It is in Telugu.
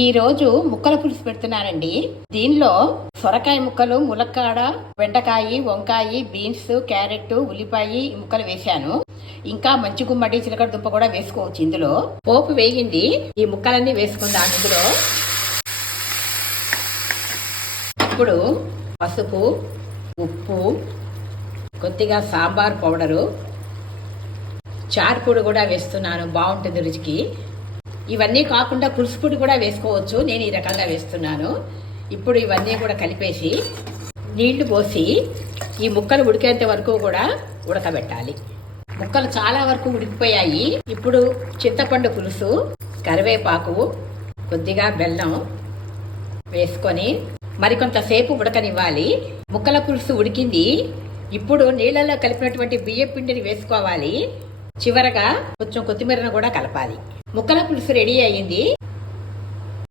ఈ రోజు ముక్కల పులుసు పెడుతున్నానండి. దీనిలో సొరకాయ ముక్కలు, ములక్కాడ, బెండకాయ, వంకాయ, బీన్స్, క్యారెట్, ఉల్లిపాయ ముక్కలు వేశాను. ఇంకా మంచి గుమ్మడి, చిలకడ దుంప కూడా వేసుకోవచ్చు. ఇందులో పోపు వేగింది. ఈ ముక్కలన్నీ వేసుకుందాం. ఇందులో ఇప్పుడు పసుపు, ఉప్పు, కొద్దిగా సాంబార్ పౌడరు, చాట్ పొడి కూడా వేస్తున్నాను, బాగుంటుంది రుచికి. ఇవన్నీ కాకుండా పులుసు పొడి కూడా వేసుకోవచ్చు. నేను ఈ రకంగా వేస్తున్నాను. ఇప్పుడు ఇవన్నీ కూడా కలిపేసి నీళ్లు పోసి ఈ ముక్కలు ఉడికేంత వరకు కూడా ఉడకబెట్టాలి. ముక్కలు చాలా వరకు ఉడికిపోయాయి. ఇప్పుడు చింతపండు పులుసు, కరివేపాకు, కొద్దిగా బెల్లం వేసుకొని మరికొంతసేపు ఉడకనివ్వాలి. ముక్కల పులుసు ఉడికింది. ఇప్పుడు నీళ్ళలో కలిపినటువంటి బియ్య పిండిని వేసుకోవాలి. చివరగా కొంచెం కొత్తిమీరను కూడా కలపాలి. ముక్కల పులుసు రెడీ అయ్యింది.